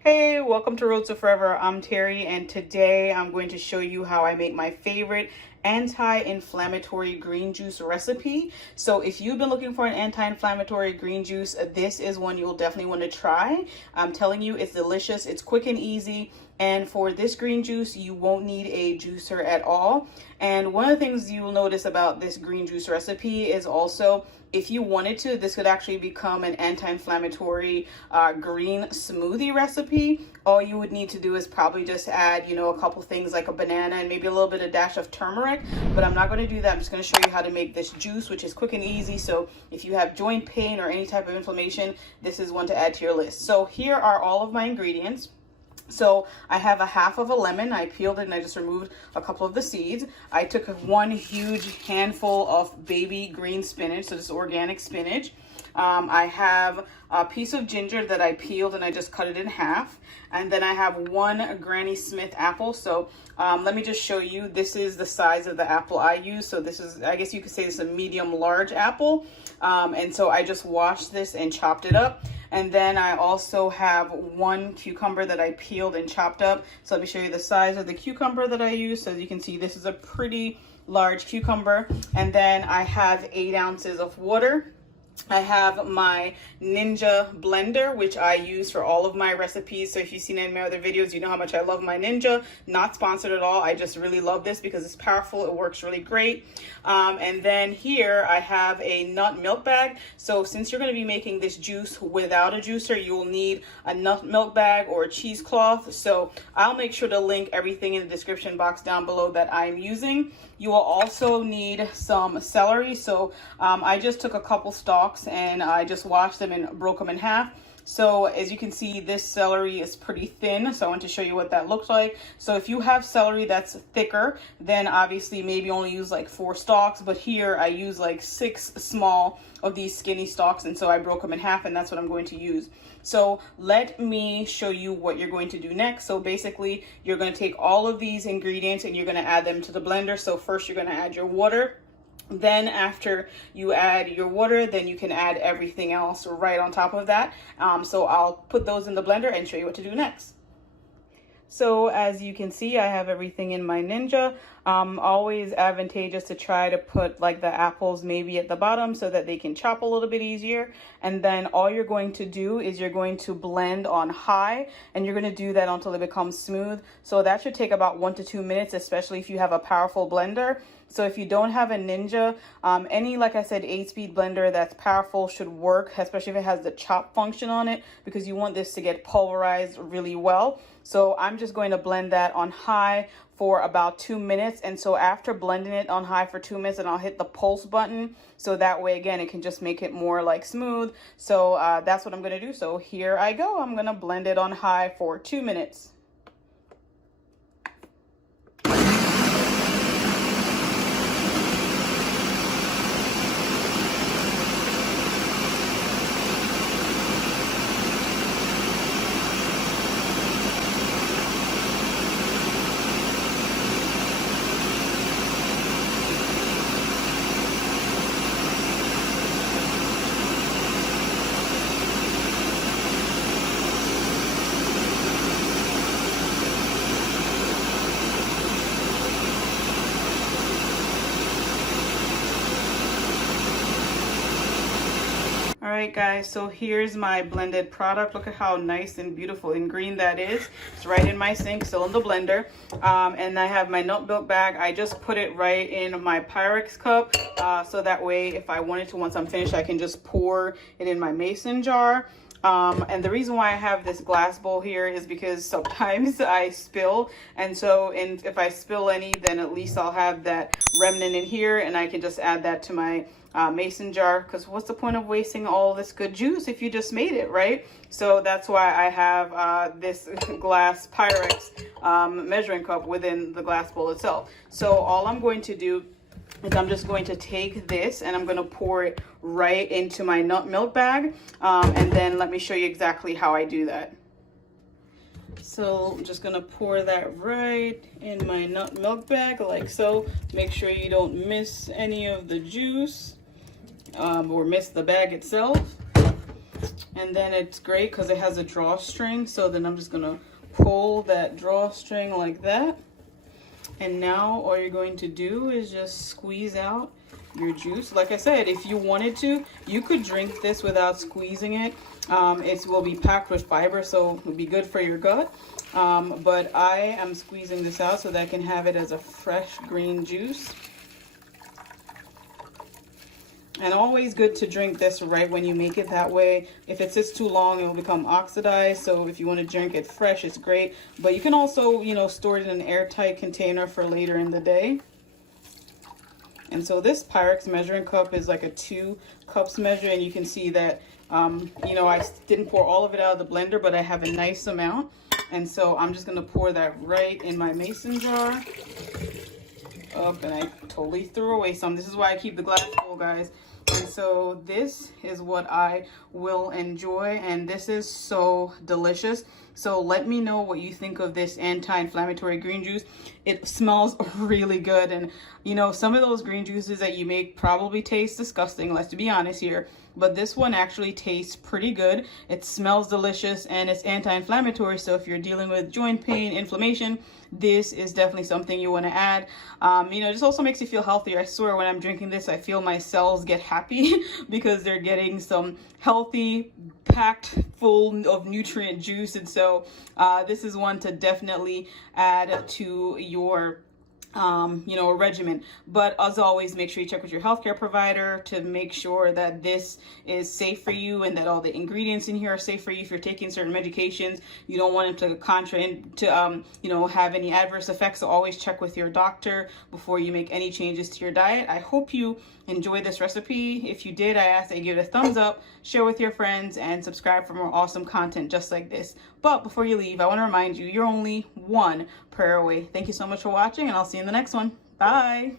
Hey, welcome to Road to Forever. I'm Terry, and today I'm going to show you how I make my favorite anti-inflammatory green juice recipe. So if you've been looking for an anti-inflammatory green juice, this is one you'll definitely want to try. I'm telling you, it's delicious, it's quick and easy. And for this green juice, you won't need a juicer at all. And one of the things you'll notice about this green juice recipe is also, if you wanted to, this could actually become an anti-inflammatory green smoothie recipe. All you would need to do is probably just add, a couple things like a banana and maybe a little bit of dash of turmeric. But I'm not going to do that. I'm just going to show you how to make this juice, which is quick and easy. So if you have joint pain or any type of inflammation, this is one to add to your list. So here are all of my ingredients. So I have a half of a lemon. I peeled it and I just removed a couple of the seeds. I took one huge handful of baby green spinach, so this is organic spinach. I have a piece of ginger that I peeled and I just cut it in half. And then I have one Granny Smith apple. So let me just show you. This is the size of the apple I use. So this is, I guess you could say this is a medium large apple. And so I just washed this and chopped it up. And then I also have one cucumber that I peeled and chopped up. So let me show you the size of the cucumber that I use. So as you can see, this is a pretty large cucumber. And then I have 8 ounces of water. I have my Ninja blender, which I use for all of my recipes. So if you've seen any of my other videos, you know how much I love my Ninja. Not sponsored at all. I just really love this because it's powerful. It works really great. And then here I have a nut milk bag. So since you're going to be making this juice without a juicer, you will need a nut milk bag or a cheesecloth. So I'll make sure to link everything in the description box down below that I'm using. You will also need some celery. So I just took a couple stalks and I just washed them and broke them in half. So as you can see, this celery is pretty thin. So I want to show you what that looks like. So if you have celery that's thicker, then obviously maybe only use like 4 stalks. But here I use like 6 small of these skinny stalks. And so I broke them in half and that's what I'm going to use. So let me show you what you're going to do next. So basically you're going to take all of these ingredients and you're going to add them to the blender. So first you're going to add your water. Then after you add your water, then you can add everything else right on top of that. So I'll put those in the blender and show you what to do next. So as you can see, I have everything in my Ninja. Always advantageous to try to put like the apples maybe at the bottom so that they can chop a little bit easier. And then all you're going to do is you're going to blend on high and you're going to do that until it becomes smooth. So that should take about 1 to 2 minutes, especially if you have a powerful blender. So if you don't have a Ninja, any, like I said, 8-speed blender that's powerful should work, especially if it has the chop function on it, because you want this to get pulverized really well. So I'm just going to blend that on high for about 2 minutes. And so after blending it on high for 2 minutes, and I'll hit the pulse button. So that way, again, it can just make it more like smooth. So that's what I'm going to do. So here I go. I'm going to blend it on high for 2 minutes. All right, guys, so here's my blended product. Look at how nice and beautiful and green that is. It's right in my sink, still in the blender. And I have my nut milk bag. I just put it right in my Pyrex cup. So that way, if I wanted to, once I'm finished, I can just pour it in my mason jar. And the reason why I have this glass bowl here is because sometimes I spill. And so if I spill any, then at least I'll have that remnant in here and I can just add that to my mason jar, because what's the point of wasting all this good juice if you just made it, right? So that's why I have this glass Pyrex measuring cup within the glass bowl itself. So all I'm going to do is I'm just going to take this and I'm going to pour it right into my nut milk bag, and then let me show you exactly how I do that. So I'm just gonna pour that right in my nut milk bag like so. Make sure you don't miss any of the juice or miss the bag itself. And then it's great because it has a drawstring. So then I'm just gonna pull that drawstring like that. And now all you're going to do is just squeeze out your juice. Like I said, if you wanted to, you could drink this without squeezing it. It will be packed with fiber, so it would be good for your gut. But I am squeezing this out so that I can have it as a fresh green juice. And always good to drink this right when you make it. That way, if it sits too long, it will become oxidized. So if you want to drink it fresh, it's great. But you can also, you know, store it in an airtight container for later in the day. And so this Pyrex measuring cup is like a 2 cups measure. And you can see that, you know, I didn't pour all of it out of the blender, but I have a nice amount. And so I'm just going to pour that right in my mason jar. Up, and I totally threw away some. This is why I keep the glass full, guys. And so this is what I will enjoy, and this is so delicious. So let me know what you think of this anti-inflammatory green juice. It smells really good, and you know, some of those green juices that you make probably taste disgusting, let's be honest here, but this one actually tastes pretty good. It smells delicious, and it's anti-inflammatory, so if you're dealing with joint pain, inflammation, this is definitely something you want to add. You know, this also makes you feel healthier. I swear when I'm drinking this, I feel my cells get happy because they're getting some healthy, packed full of nutrient juice. And so this is one to definitely add to your you know, a regimen. But as always, make sure you check with your healthcare provider to make sure that this is safe for you and that all the ingredients in here are safe for you. If you're taking certain medications, you don't want them to you know, have any adverse effects. So always check with your doctor before you make any changes to your diet. I hope you enjoyed this recipe. If you did, I ask that you give it a thumbs up, share with your friends, and subscribe for more awesome content just like this. But before you leave, I want to remind you, you're only one prayer away. Thank you so much for watching, and I'll see you in the next one. Bye.